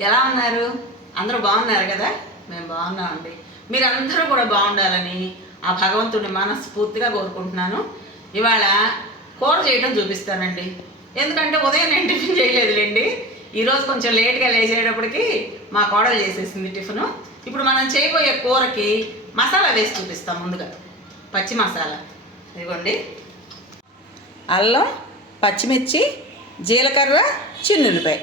ఎలా ఉన్నారు? అందరూ బాగున్నారు కదా? మేము బాగున్నామండి మీరందరూ కూడా బాగుండాలని ఆ భగవంతుడిని మనస్ఫూర్తిగా కోరుకుంటున్నాను. ఇవాళ కూర చేయడం చూపిస్తానండి. ఎందుకంటే ఉదయం నేను టిఫిన్ చేయలేదులేండి. ఈరోజు కొంచెం లేట్గా లేచేటప్పటికి మా కోడలు చేసేసింది టిఫిను. ఇప్పుడు మనం చేయబోయే కూరకి మసాలా వేసి చూపిస్తాం ముందుగా. పచ్చి మసాలా. ఇదిగోండి. అల్లం పచ్చిమిర్చి జీలకర్ర చిన్నులపాయ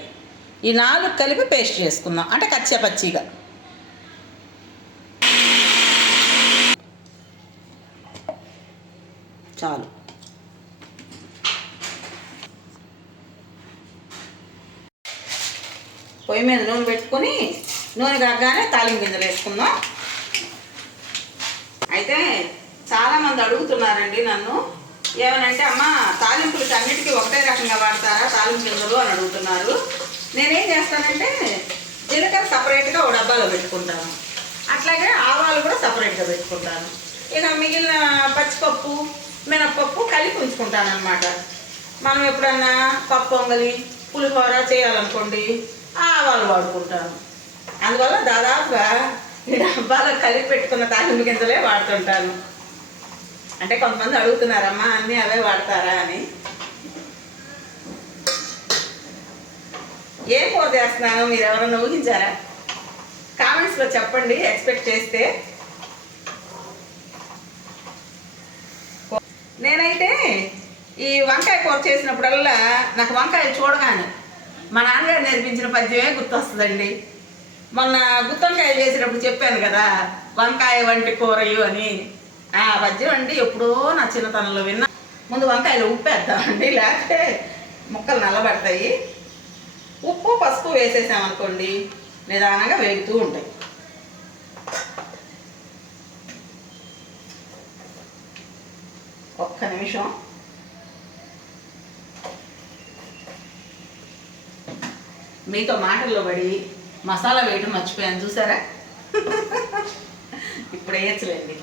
ఈ నాలుగు కలిపి పేస్ట్ చేసుకుందాం. అంటే కచ్చపచ్చిగా చాలు. పొయ్యి మీద నూనె పెట్టుకొని నూనె కాగానే తాలింపు గింజలు వేసుకుందాం. అయితే చాలామంది అడుగుతున్నారండి నన్ను ఏమనంటే అమ్మ తాలింపులకి అన్నిటికీ ఒకటే రకంగా వాడతారా? తాలింపు గింజలు అని అడుగుతున్నారు. నేనేం చేస్తానంటే జీలకర్ర సపరేట్గా ఒక డబ్బాలో పెట్టుకుంటాను. అట్లాగే ఆవాలు కూడా సపరేట్గా పెట్టుకుంటాను. ఇక మిగిలిన పచ్చిపప్పు మినప్పప్పు కలిపి ఉంచుకుంటాను అనమాట మనం ఎప్పుడన్నా పప్పు పొంగలి పులిహోర చేయాలనుకోండి ఆ ఆవాలు వాడుకుంటాను. అందువల్ల దాదాపుగా ఈ డబ్బాలో కలిపి పెట్టుకున్న తాలింపు గింజలే వాడుతుంటాను. అంటే కొంతమంది అడుగుతున్నారమ్మా అన్నీ అవే వాడతారా అని. ఏం కూర చేస్తున్నానో మీరు ఎవరైనా ఊహించారా? కామెంట్స్లో చెప్పండి ఎక్స్పెక్ట్ చేస్తే. నేనైతే ఈ వంకాయ కూర చేసినప్పుడల్లా నాకు వంకాయ చూడగానే మా నాన్నగారు నేర్పించిన పద్యమే గుర్తొస్తుందండి. మొన్న గుత్తొంకాయ చేసినప్పుడు చెప్పాను కదా వంకాయ వంటి కూరలు అని. ఆ పద్యం అండి ఎప్పుడో నా చిన్నతనంలో విన్నా. ముందు వంకాయలు ఉప్పేద్దామండి లేకపోతే ముక్కలు నల్లబడతాయి. ఉప్పు పసుపు వేసేసామనుకోండి నిదానంగా వేగుతూ ఉంటాయి. ఒక్క నిమిషం. మీతో మాటల్లో పడి మసాలా వేయడం మర్చిపోయాను చూసారా? ఇప్పుడు వేయచ్చులేండి.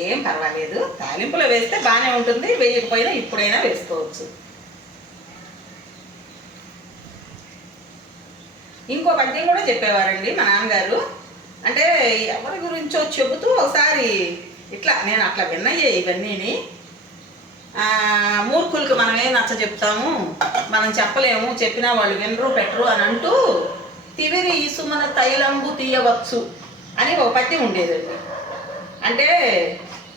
ఏం పర్వాలేదు. తాలింపులో వేస్తే బాగానే ఉంటుంది వేయకపోయినా ఇప్పుడైనా వేసుకోవచ్చు ఇంకో పద్యం కూడా చెప్పేవారండి మా నాన్నగారు. అంటే ఎవరి గురించో చెబుతూ ఒకసారి ఇట్లా నేను అట్లా విన్నయ్యే ఇవన్నీని. మూర్ఖులకు మనమే నచ్చ చెప్తాము? మనం చెప్పలేము చెప్పినా వాళ్ళు వినరు పెట్టరు అని అంటూ తివిరి ఇసుమన తైలంబు తీయవచ్చు అని ఒక పద్యం ఉండేదండి. అంటే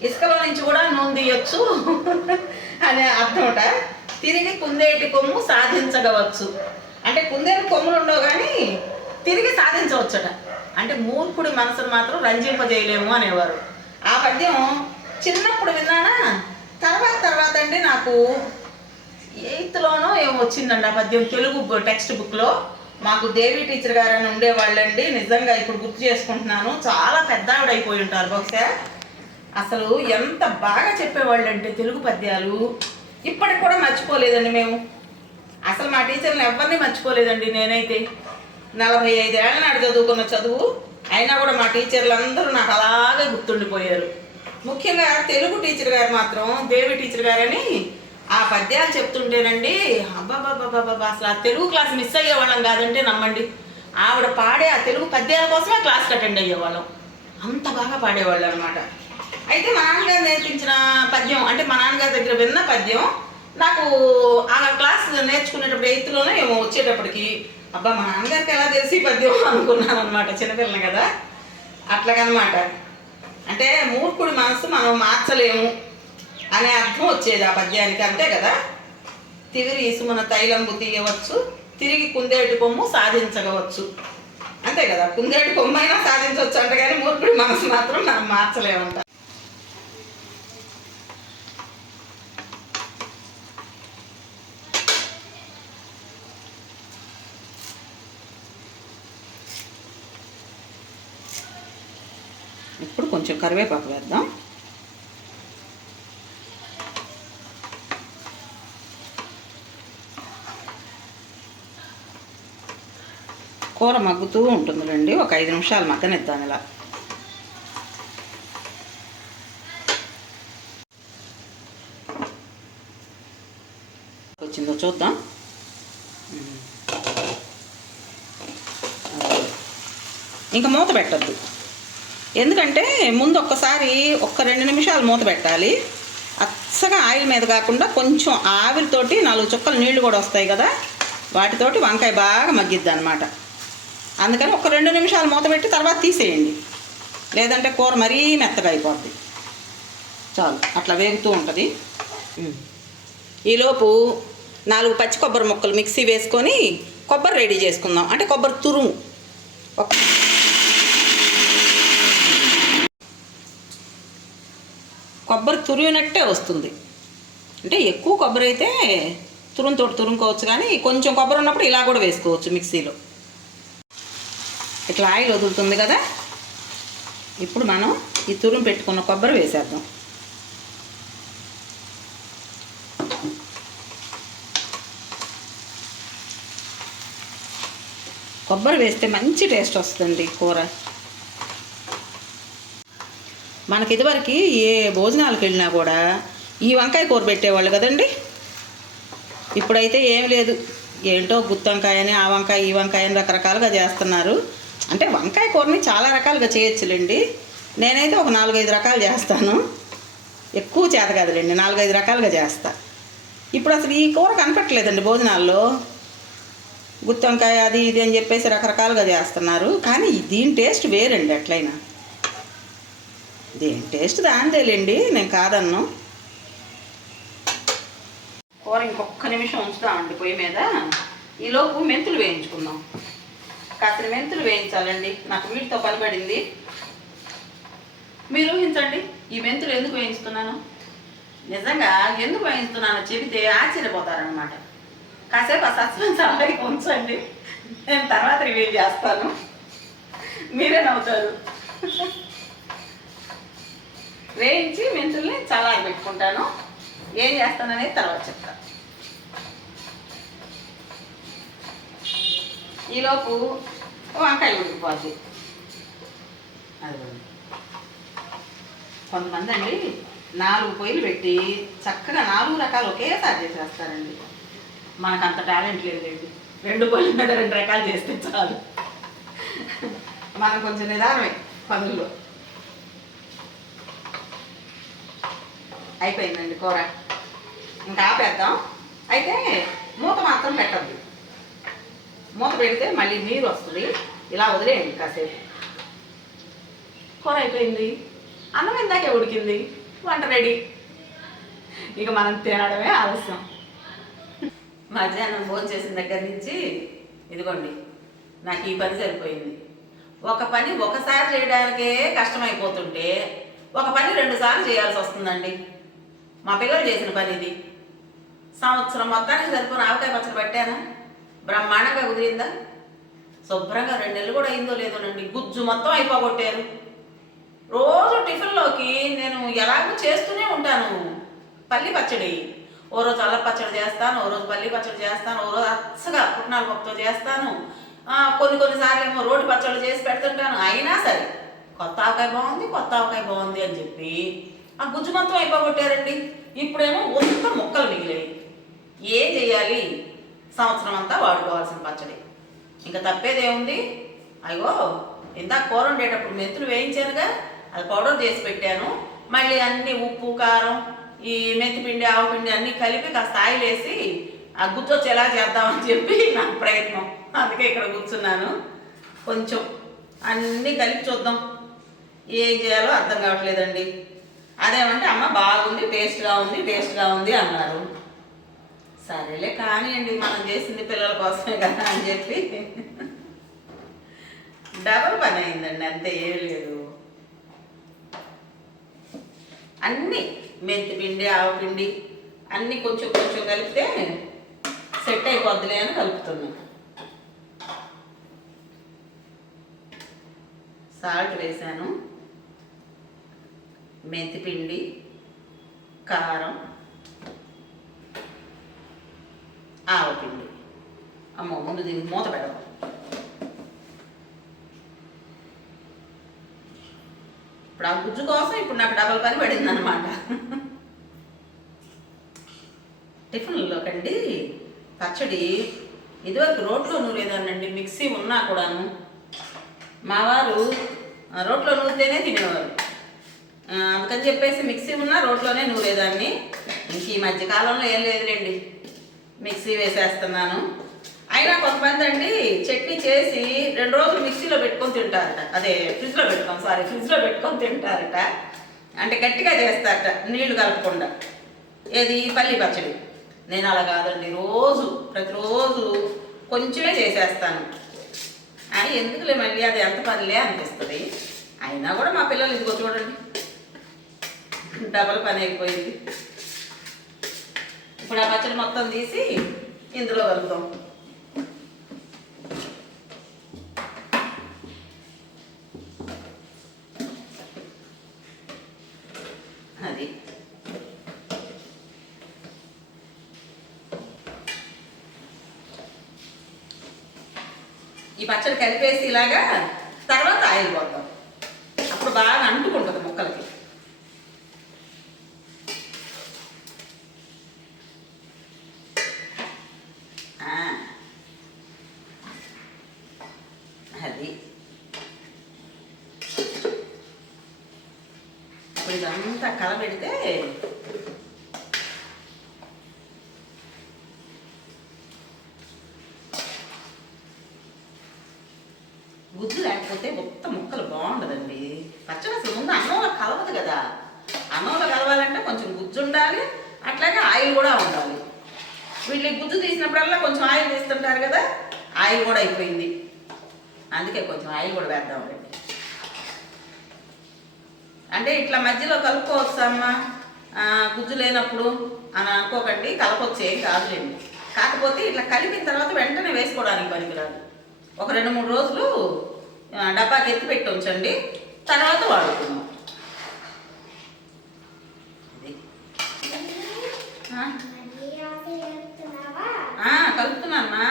ఇసుకలో నుంచి కూడా నూనె తీయచ్చు అనే అర్థమట తిరిగి కుందేటి కొమ్ము సాధించగవచ్చు. అంటే కుందేటి కొమ్ములు ఉండవు కానీ తిరిగి సాధించవచ్చట. అంటే మూర్ఖుడి మనసును మాత్రం రంజింపజేయలేము అనేవారు. ఆ పద్యం చిన్నప్పుడు విన్నానా? తర్వాత తర్వాత అండి నాకు ఎయిత్లోనో ఏమో వచ్చిందండి ఆ పద్యం తెలుగు టెక్స్ట్ బుక్లో. మాకు దేవి టీచర్ గారు అని ఉండేవాళ్ళండి. నిజంగా ఇప్పుడు గుర్తు చేసుకుంటున్నాను. చాలా పెద్ద ఆవిడ అయిపోయి ఉంటారు బహుశా. అసలు ఎంత బాగా చెప్పేవాళ్ళంటే తెలుగు పద్యాలు. ఇప్పటికి కూడా మర్చిపోలేదండి మేము. అసలు మా టీచర్ని ఎవరిని మర్చిపోలేదండి నేనైతే. నలభై ఐదేళ్ళ నాడు చదువుకున్న చదువు. అయినా కూడా మా టీచర్లు అందరూ నాకు అలాగే గుర్తుండిపోయారు. ముఖ్యంగా తెలుగు టీచర్ గారు మాత్రం దేవి టీచర్ గారని ఆ పద్యాలు చెప్తుంటేనండి అబ్బాబాబాబాబా అసలు ఆ తెలుగు క్లాస్ మిస్ అయ్యేవాళ్ళం కాదంటే నమ్మండి. ఆవిడ పాడే ఆ తెలుగు పద్యాల కోసమే క్లాస్కి అటెండ్ అయ్యేవాళ్ళం. అంత బాగా పాడేవాళ్ళు అనమాట అయితే మా నాన్నగారు నేర్పించిన పద్యం అంటే మా నాన్నగారి దగ్గర విన్న పద్యం నాకు ఆ క్లాస్ నేర్చుకునేటప్పుడు ఎయిత్లోనే ఏమో వచ్చేటప్పటికి అబ్బా మా నాన్నగారికి ఎలా తెలిసి పద్యం అనుకున్నాను అనమాట చిన్నపిల్లని కదా? అట్లాగనమాట. అంటే మూర్ఖుడి మనసు మనం మార్చలేము అనే అర్థం వచ్చేది ఆ పద్యానికి అంతే కదా? తిరిగి ఇసుమున తైలంబు తీయవచ్చు తిరిగి కుందేటి బొమ్మ సాధించగవచ్చు. అంతే కదా? కుందేటి బొమ్మైనా అయినా సాధించవచ్చు అంట కానీ మూర్ఖుడి మనసు మాత్రం మనం మార్చలేమంట ఇప్పుడు కొంచెం కరివేపాకు వేద్దాం. కూర మగ్గుతూ ఉంటుందిలేండి ఒక ఐదు నిమిషాలు మగ్గనిద్దాం ఇలా. వచ్చిందో చూద్దాం. ఇంకా మూత పెట్టద్దు. ఎందుకంటే ముందు ఒక్కసారి ఒక్క రెండు నిమిషాలు మూత పెట్టాలి. అచ్చగా ఆయిల్ మీద కాకుండా కొంచెం ఆవిరితోటి నాలుగు చుక్కలు నీళ్ళు కూడా వస్తాయి కదా వాటితోటి వంకాయ బాగా మగ్గిద్ది అనమాట అందుకని ఒక రెండు నిమిషాలు మూత పెట్టి తర్వాత తీసేయండి. లేదంటే కూర మరీ మెత్తగా అయిపోద్ది. చాలు అట్లా వేగుతూ ఉంటుంది. ఈలోపు నాలుగు పచ్చి కొబ్బరి ముక్కలు మిక్సీ వేసుకొని కొబ్బరి రెడీ చేసుకుందాం. అంటే కొబ్బరి తురుము. ఒక కొబ్బరి తురిగినట్టే వస్తుంది. అంటే ఎక్కువ కొబ్బరి అయితే తురుముతో తురుముకోవచ్చు కానీ కొంచెం కొబ్బరి ఉన్నప్పుడు ఇలా కూడా వేసుకోవచ్చు మిక్సీలో. ఇట్లా ఆయిల్ వదులుతుంది కదా? ఇప్పుడు మనం ఈ తురుము పెట్టుకున్న కొబ్బరి వేసేద్దాం. కొబ్బరి వేస్తే మంచి టేస్ట్ వస్తుంది కూర. మనకి ఇదివరకు ఏ భోజనాలకు వెళ్ళినా కూడా ఈ వంకాయ కూర పెట్టేవాళ్ళు కదండి? ఇప్పుడైతే ఏం లేదు. ఏంటో గుత్తి వంకాయ అని ఆ వంకాయ ఈ వంకాయ అని రకరకాలుగా చేస్తున్నారు. అంటే వంకాయ కూరని చాలా రకాలుగా చేయొచ్చులేండి. నేనైతే ఒక నాలుగైదు రకాలు చేస్తాను. ఎక్కువ చేత కదలండి నాలుగైదు రకాలుగా చేస్తా. ఇప్పుడు అసలు ఈ కూర కనపట్లేదండి భోజనాల్లో. గుత్తి వంకాయ అది ఇది అని చెప్పేసి రకరకాలుగా చేస్తున్నారు. కానీ దీని టేస్ట్ వేరండి ఎట్లయినా. దీని టేస్ట్ దానిదేలేండి నేను కాదన్ను. కూర ఇంకొక నిమిషం ఉంచుదామండి పొయ్యి మీద. ఈలోపు మెంతులు వేయించుకుందాం. కాసిన మెంతులు వేయించాలండి నాకు వీటితో పని పడింది. మీరు ఊహించండి ఈ మెంతులు ఎందుకు వేయించుతున్నాను? నిజంగా ఎందుకు వేయిస్తున్నానో చెబితే ఆశ్చర్యపోతారనమాట కాసేపు ఆ సస్పెన్స్ అలాగే ఉంచండి నేను తర్వాత రివ్యూ చేస్తాను. మీరే నవ్వుతారు. వేయించి మెంతుల్ని చల్లారి పెట్టుకుంటాను. ఏం చేస్తాననేది తర్వాత చెప్తాను ఈలోపు వంకాయ ఉడికిపోద్ది. అది కొంతమంది అండి నాలుగు పొయ్యిలు పెట్టి చక్కగా నాలుగు రకాలు ఒకేసారి చేసేస్తారండి. మనకు అంత టాలెంట్ లేదు రెండు పొయ్యిల మీద రెండు రకాలు చేస్తే చాలు. మనం కొంచెం నిదానమే పనుల్లో. అయిపోయిందండి కూర. ఇంకా ఆపేద్దాం. అయితే మూత మాత్రం పెట్టద్దు. మూత పెడితే మళ్ళీ నీరు వస్తుంది. ఇలా వదిలేయండి కాసేపు. కూర అయిపోయింది. అన్నం ఇందాకే ఉడికింది. వంట రెడీ. ఇక మనం తినడమే ఆలస్యం. మధ్యాహ్నం భోజనం చేసిన దగ్గర నుంచి ఇదిగోండి నాకు ఈ పని సరిపోయింది. ఒక పని ఒకసారి చేయడానికే కష్టమైపోతుంటే ఒక పని రెండుసార్లు చేయాల్సి వస్తుందండి. మా పిల్లలు చేసిన పని ఇది. సంవత్సరం మొత్తానికి సరిపోయిన ఆవకాయ పచ్చడి పెట్టాను? బ్రహ్మాండంగా కుదిరిందా? శుభ్రంగా రెండు నెలలు కూడా అయిందో లేదోనండి గుజ్జు మొత్తం అయిపోగొట్టారు. రోజు టిఫిన్లోకి నేను ఎలాగో చేస్తూనే ఉంటాను. పల్లి పచ్చడి. ఓ రోజు అల్ల పచ్చడి చేస్తాను ఓ రోజు పల్లి పచ్చడి చేస్తాను ఓ రోజు అచ్చగా పుట్నాల పప్పుతో చేస్తాను. కొన్ని కొన్నిసార్లు ఏమో రోటి పచ్చళ్ళు చేసి పెడుతుంటాను. అయినా సరే కొత్త ఆవకాయ బాగుంది కొత్త ఆవకాయ బాగుంది అని చెప్పి ఆ గుజ్జు మొత్తం అయిపోగొట్టారండి ఇప్పుడేమో ఒక్క ముక్కలు మిగిలాయి. ఏం చేయాలి? సంవత్సరం అంతా వాడుకోవాల్సిన పచ్చడి. ఇంకా తప్పేదేముంది? అయ్యో ఇందాక కూర వండేటప్పుడు మెంతులు వేయించానుగా అది పౌడర్ చేసి పెట్టాను. మళ్ళీ అన్ని ఉప్పు కారం ఈ మెంతిపిండి ఆవపిండి అన్నీ కలిపి కాస్త ఆయిల్ వేసి ఆ గుర్తొచ్చి ఎలా చేద్దామని చెప్పి నా ప్రయత్నం. అందుకే ఇక్కడ కూర్చున్నాను. కొంచెం అన్నీ కలిపి చూద్దాం. ఏం చేయాలో అర్థం కావట్లేదండి. అదేమంటే అమ్మ బాగుంది టేస్ట్గా ఉంది టేస్ట్గా ఉంది అన్నారు. సరేలే కానివ్వండి మనం చేసింది పిల్లల కోసమే కదా అని చెప్పి. డబల్ పని అయిందండి అంతే ఏం లేదు. అన్నీ మెంతి పిండి ఆవపిండి అన్నీ కొంచెం కొంచెం కలిపితే సెట్ అయిపోద్దిలే అని కలుపుతున్నాను సాల్ట్ వేసాను. మెంతిపిండి కారం ఆవపిండి. అమ్మో ముందు దీనికి మూత పెడదాం. ఇప్పుడు ఆ గుజ్జు కోసం ఇప్పుడు నాకు డబల్ పని పడింది అనమాట టిఫిన్లోకండి పచ్చడి. ఇదివరకు రోట్లో నూరేదానండి మిక్సీ ఉన్నా కూడాను. మా వారు రోట్లో నూరితేనే తినేవారు. అందుకని చెప్పేసి మిక్సీ ఉన్నా రోట్లోనే నూరేదాన్ని. ఇంక ఈ మధ్య కాలంలో ఏం లేదులేండి. మిక్సీ వేసేస్తున్నాను. అయినా కొంతమంది అండి చట్నీ చేసి రెండు రోజులు మిక్సీలో పెట్టుకొని తింటారట. అదే ఫ్రిడ్జ్లో పెట్టుకొని సారీ ఫ్రిడ్జ్లో పెట్టుకొని తింటారట. అంటే గట్టిగా చేస్తారట నీళ్ళు కలపకుండా. ఏది? పల్లి పచ్చడి. నేను అలా కాదండి. రోజు ప్రతిరోజు కొంచెమే చేసేస్తాను. ఆ, ఎందుకులే మళ్ళీ? అది ఎంత పనిలే అనిపిస్తుంది. అయినా కూడా మా పిల్లలు ఇదిగో చూడండి. డబల్ పని అయిపోయింది. ఇప్పుడు ఆ పచ్చడి మొత్తం తీసి ఇందులో కలుపుదాం. అది. ఈ పచ్చడి కలిపేసి ఇలాగా తర్వాత ఆయిల్ పోద్దాం. అప్పుడు బాగా అంటు ముక్కలకి ఆ. అది ఇప్పుడు ఇదంతా కలబెడితే గుజ్జు లేకపోతే మొత్తం ముక్కలు బాగుండదండి పచ్చడి అసలు ముందు అన్నంలో కలవదు కదా అన్నంలో కలవాలంటే కొంచెం గుజ్జు ఉండాలి అట్లాగే ఆయిల్ కూడా ఉండాలి వీళ్ళు ఈ గుజ్జు తీసినప్పుడల్లా కొంచెం ఆయిల్ తీస్తుంటారు కదా ఆయిల్ కూడా అయిపోయింది అందుకే కొంచెం ఆయిల్ కూడా వేద్దామండి అంటే ఇట్లా మధ్యలో కలుపుకోవచ్చు అమ్మ ఆ, గుజ్జు లేనప్పుడు అని అనుకోకండి కలపొచ్చు ఏం కాదులేండి. కాకపోతే ఇట్లా కలిపిన తర్వాత వెంటనే వేసుకోవడానికి పనికిరాదు. ఒక రెండు మూడు రోజులు డబ్బాకి ఎత్తి పెట్టి ఉంచండి తర్వాత వాడుకుందాం. కలుపుతున్నానమ్మా.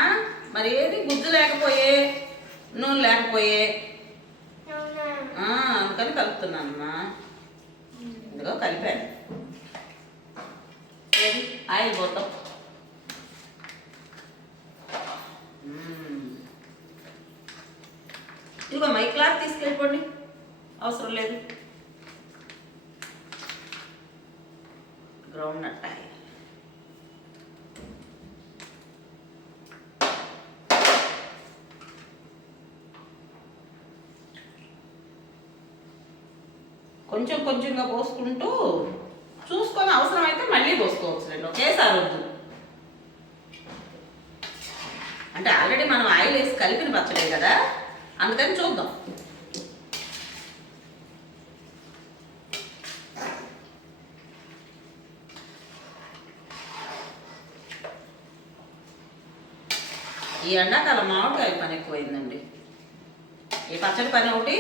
మరి ఏది? గుజ్జు లేకపోయే నూనె లేకపోయే. అందుకని కలుపుతున్నానమ్మా. ఇదిగో కలిపాను. ఆయిల్ పోతాం hmm. ఇదిగో మై క్లాత్ తీసుకెళ్ళిపోండి. అవసరం లేదు. Groundnut oil. కొంచెం కొంచెంగా పోసుకుంటూ చూసుకొని అయితే మళ్ళీ పోసుకోవచ్చు రెండు ఒకేసారి వద్దు. అంటే ఆల్రెడీ మనం ఆయిల్ వేసి కలిపిన పచ్చడే కదా? అందుకని చూద్దాం. ఈ ఎండాకాలం మామిడికాయ పని ఎక్కువైందండి. ఈ పచ్చడి పని ఒకటి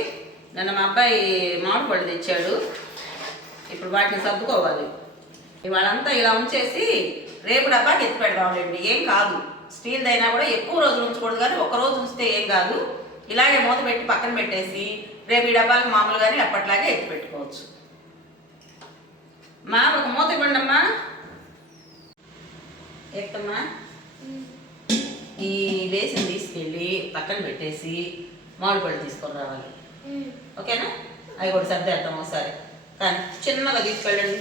నన్ను మా అబ్బాయి మామిడి పళ్ళు తెచ్చాడు. ఇప్పుడు వాటిని సర్దుకోవాలి. ఇవాళంతా ఇలా ఉంచేసి రేపు డబ్బాకి ఎత్తి పెడదాంలేండి ఏం కాదు. స్టీల్ అయినా కూడా ఎక్కువ రోజులు ఉంచకూడదు కానీ ఒక రోజు ఉంచితే ఏం కాదు. ఇలాగే మూత పెట్టి పక్కన పెట్టేసి రేపు ఈ డబ్బాలకు మామూలుగానే ఎప్పటిలాగే ఎత్తి పెట్టుకోవచ్చు. మా ఒక మూత ఇవ్వండి అమ్మా ఎక్కమ్మా ఈ రేషన్ తీసుకెళ్ళి పక్కన పెట్టేసి మామిడి పళ్ళు తీసుకొని రావాలి. ఓకేనా? అవి కూడా సర్దేద్దాం ఒకసారి. కానీ చిన్నగా తీసుకెళ్ళండి.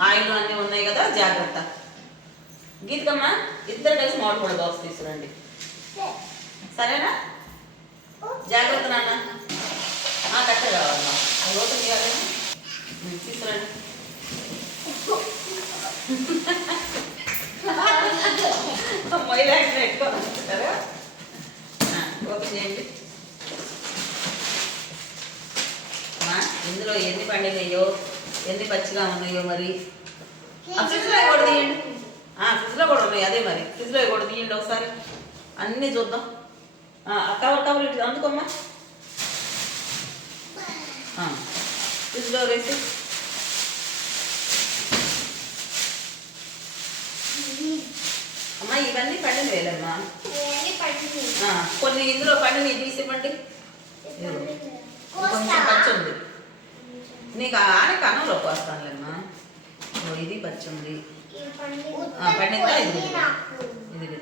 ఆయిల్ అన్నీ ఉన్నాయి కదా జాగ్రత్త. గీతకమ్మ ఇద్దరు కలిసి మామిడి బాక్స్ తీసుకురండి. సరేనా? జాగ్రత్త నాన్న. కట్ట కావాలమ్మా. అది ఓపెన్ చేయాలి తీసుకురండి. మొయ్యలేక ఎక్కువ ఓపెన్ చేయండి అమ్మా, ఇందులో ఎన్ని పండినాయో ఎన్ని పచ్చిగా ఉన్నాయో మరి. ఆ ఫ్రిడ్జ్లో కూడా తీయండి. ఆ, ఫ్రిడ్జ్లో కూడా ఉన్నాయి అదే మరి. ఫ్రిడ్జ్లో కూడా తీయండి ఒకసారి. అన్నీ చూద్దాం. కవర్ కవర్ ఇటు అందుకోమ్మా. ఫ్రిడ్జ్లో వేసి. అమ్మా ఇవన్నీ పండిన వేలమ్మా కొన్ని ఇందులో పండినవి తీసి ఇవ్వండి కొంచెం పచ్చి ఉంది నీకు ఆనే కన్నంలో పోస్తానులేమ్మా ఇది పచ్చి ఉంది ఆ, పండిందా? ఇది ఇది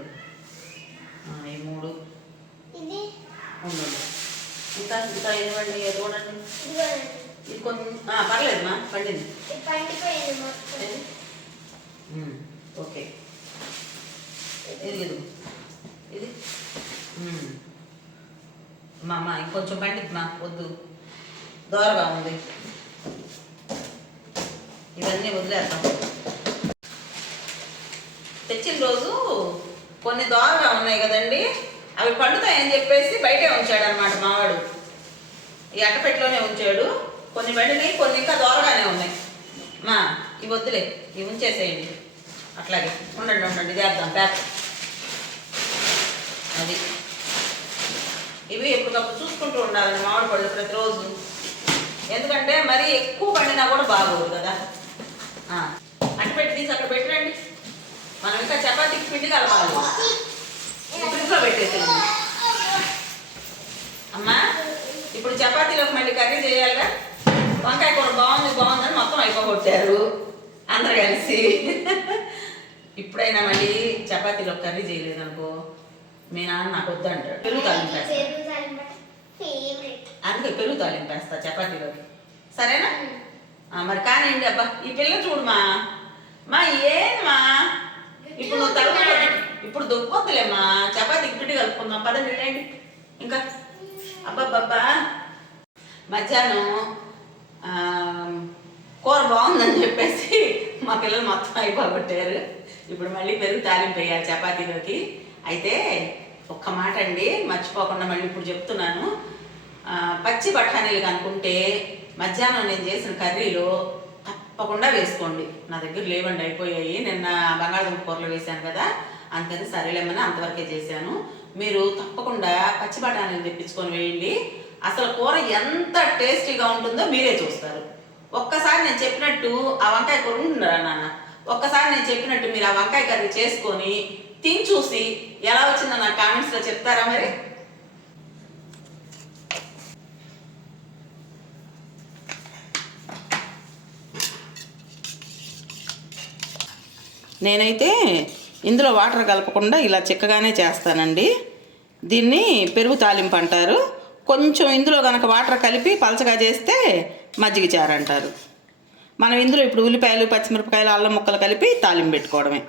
ఈ మూడు. ఉండు ఉండు. ఇంకా ఇంకా ఏమండి చూడండి. ఇది కొంచెం పర్లేదమ్మా పండింది. ఓకే. ఇది. ఇది ఇది. మా అమ్మ ఇంకొంచెం పండిద్ది మా వద్దు. దోరగా ఉంది. ఇవన్నీ వదిలేద్దాం. తెచ్చిన రోజు కొన్ని దోరగా ఉన్నాయి కదండి అవి పండుతాయని చెప్పేసి బయటే ఉంచాడు అనమాట మావాడు. ఈ అట్టపెట్టిలోనే ఉంచాడు. కొన్ని పండినాయి కొన్ని ఇంకా దోరగానే ఉన్నాయి. మా ఇవి వద్దులే ఇవి ఉంచేసేయండి. అట్లాగే ఉండండి ఉండండి చేద్దాం ప్యాక్ అది. ఇవి ఎప్పటికప్పుడు చూసుకుంటూ ఉండాలండి మామిడి పళ్ళు ప్రతిరోజు. ఎందుకంటే మరీ ఎక్కువ పండినా కూడా బాగోదు కదా. ఆ, అట్టపెట్టి తీసి అక్కడ పెట్టండి మనం ఇంకా చపాతీకి పిండి కలపాలి. ఫ్రిడ్జ్లో పెట్టేసేయండి. అమ్మా ఇప్పుడు చపాతీలోకి మళ్ళీ కర్రీ చేయాలిగా. వంకాయ కూర బాగుంది బాగుందని మొత్తం అయిపోగొట్టారు. అందరు కలిసి. ఇప్పుడైనా మళ్ళీ చపాతీలో కర్రీ చేయలేదు అనుకో మీ నాన్న నాకు వద్దంటాడు. పెరుగు తాలింపేస్తా అందుకే పెరుగు తాలింపేస్తా చపాతీలోకి. సరేనా? మరి కానివ్వండి అబ్బా ఈ పిల్ల చూడుమా. మా ఏంమా ఇప్పుడు నువ్వు తలప ఇప్పుడు దుప్పొద్దులేమ్మా చపాతీకి పిండి కలుపుకుందాం పదండి రండి ఇంకా. అబ్బాబ్బా మధ్యాహ్నం కూర బాగుందని చెప్పేసి మా పిల్లలు మొత్తం అయిపోగొట్టారు. ఇప్పుడు మళ్ళీ పెరుగు తాలింపు వేయాలి చపాతీలోకి. అయితే ఒక్క మాట అండి మర్చిపోకుండా మళ్ళీ ఇప్పుడు చెప్తున్నాను. పచ్చి బఠానీలు కనుకుంటే మధ్యాహ్నం నేను చేసిన కర్రీలో తప్పకుండా వేసుకోండి. నా దగ్గర లేవండి అయిపోయాయి. నిన్న బంగాళదుంప కూరలు వేశాను కదా అందుకని సరేలేమని అంతవరకే చేశాను. మీరు తప్పకుండా పచ్చి బఠానీలు తెప్పించుకొని వేయండి. అసలు కూర ఎంత టేస్టీగా ఉంటుందో మీరే చూస్తారు. ఒక్కసారి నేను చెప్పినట్టు ఆ వంకాయ కూర ఉంటున్నారా నాన్న? ఒక్కసారి నేను చెప్పినట్టు మీరు ఆ వంకాయ కర్రీ చేసుకొని తిని చూసి ఎలా వచ్చిందో నా కామెంట్స్లో చెప్తారా మరి? నేనైతే ఇందులో వాటర్ కలపకుండా ఇలా చిక్కగానే చేస్తానండి. దీన్ని పెరుగు తాలింపు అంటారు. కొంచెం ఇందులో కనుక వాటర్ కలిపి పలచగా చేస్తే మజ్జిగ చారు అంటారు. మనం ఇందులో ఇప్పుడు ఉల్లిపాయలు పచ్చిమిరపకాయలు అల్లం ముక్కలు కలిపి తాలింపు పెట్టుకోవడమే.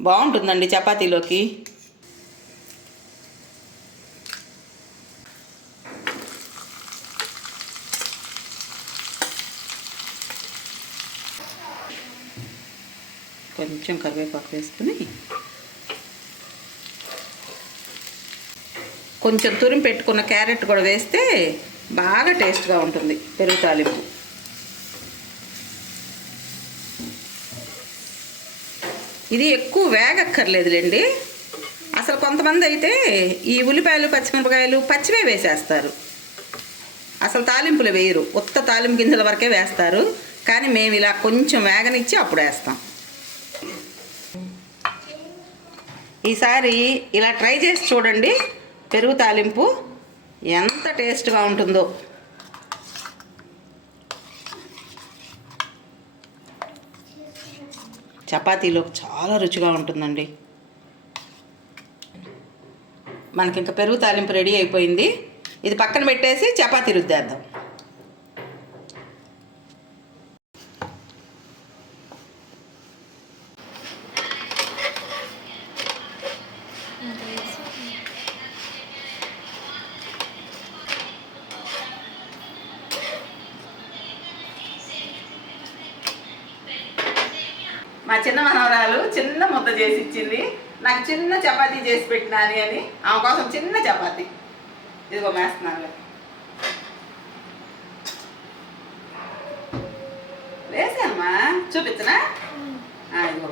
బాగుంటుందండి చపాతీలోకి. కొంచెం కరివేపాకు వేసుకుని కొంచెం తురిమి పెట్టుకున్న క్యారెట్ కూడా వేస్తే బాగా టేస్ట్గా ఉంటుంది పెరుగు తాలింపు. ఇది ఎక్కువ వేగక్కర్లేదులేండి. అసలు కొంతమంది అయితే ఈ ఉల్లిపాయలు పచ్చిమిరపకాయలు పచ్చివే వేసేస్తారు. అసలు తాలింపులు వేయరు. ఉత్త తాలింపు గింజల వరకే వేస్తారు. కానీ మేము ఇలా కొంచెం వేగనిచ్చి అప్పుడు వేస్తాం. ఈసారి ఇలా ట్రై చేసి చూడండి. పెరుగు తాలింపు ఎంత టేస్ట్గా ఉంటుందో. చపాతీలో చాలా రుచిగా ఉంటుందండి. మనకి ఇంకా పెరుగు తాలింపు రెడీ అయిపోయింది. ఇది పక్కన పెట్టేసి చపాతీ రుద్దేద్దాం. చిన్న మనవరాలు చిన్న ముద్ద చేసి ఇచ్చింది. నాకు చిన్న చపాతీ చేసి పెట్టినాని అని ఆమె కోసం చిన్న చపాతీ. ఇదిగో మేస్తున్నాను. వేసామ్మా చూపించనా? ఇదిగో.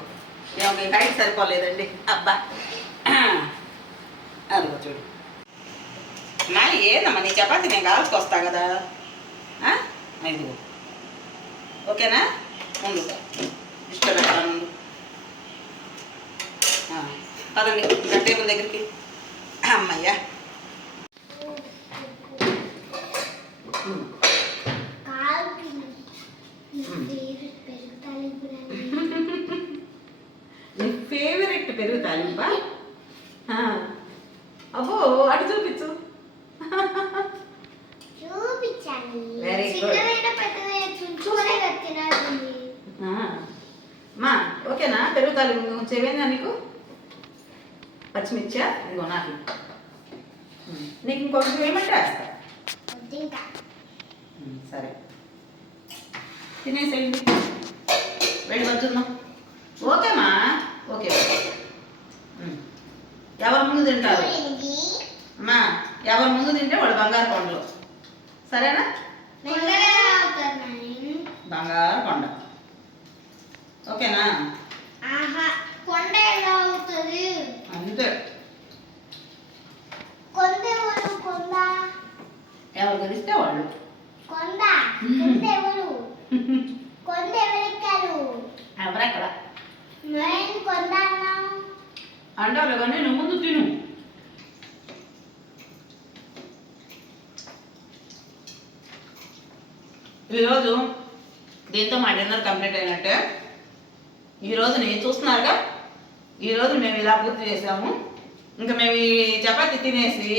ఏమో ఈ హైట్ సరిపోలేదండి. అబ్బా. అదిగో చూడు. నా ఏందమ్మా నీ చపాతీ నేను కాల్చుకొస్తా కదా? ఇదిగో. ఓకేనా? ముందు ఇష్టం పెట్టాను ముందు ఆ, పదండి ఇంకా దగ్గరికి. అమ్మయ్యా ఉమ్. కాల్ కిలో ఫేవరెట్ పెరుగు తాలింపు నీ ఫేవరెట్ పెరుగు తాలింపా ఆ. అబ్బో అటు చూపించు పెరుగుతాలి కొంచెం ఏమైందా నీకు పచ్చిమిర్చా ఇదిగో నాకు ఉమ్. నీకు ఇంకొంచెం ఏమంటే వేస్తా వద్దు ఇంకా ఉమ్, సరే తినేసేయండి. వెళ్ళి వచ్చుందాం ఓకేమా ఓకే. ఎవరు ముందు తింటారు. అమ్మా ఎవరు ముందు తింటే వాడు బంగారు కొండలు. సరేనా. బంగారు కొండ. ఓకేనా? ఆహా కొండ ఎలా అవుతుంది? అంతే కొండ ఎవరు? కొండ? ఎవరు గెలిస్తే వాళ్ళు. కొండ. కొండ ఎవరు? కొండ ఎవరెక్కారు ఎవరెక్కడ? నేను కొండ అన్నావు అంటారు కానీ నువ్వు ముందు తిను. ఈరోజు దీంతో మా డిన్నర్ కంప్లీట్ అయినట్టే. ఈరోజు నేను చూస్తున్నారుగా? ఈరోజు మేము ఇలా పూర్తి చేసాము. ఇంకా మేము ఈ చపాతీ తినేసి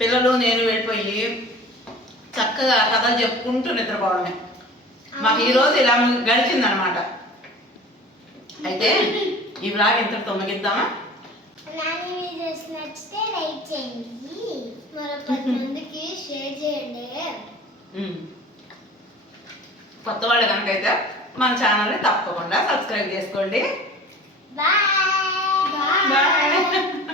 పిల్లలు నేను వెళ్ళిపోయి చక్కగా కథలు చెప్పుకుంటూ నిద్రపోవడమే. మాకు ఈరోజు ఇలా గడిచిందనమాట అయితే ఈ బ్లాగ్ ఇంతటితో ముగిద్దామా నాని వీడియోస్ నచ్చితే లైక్ చేయండి. మరో పది మందికి షేర్ చేయండి. కొత్త వాళ్ళు కనుకైతే మన ఛానల్ని తప్పకుండా సబ్స్క్రైబ్ చేసుకోండి. బాయ్. బాయ్.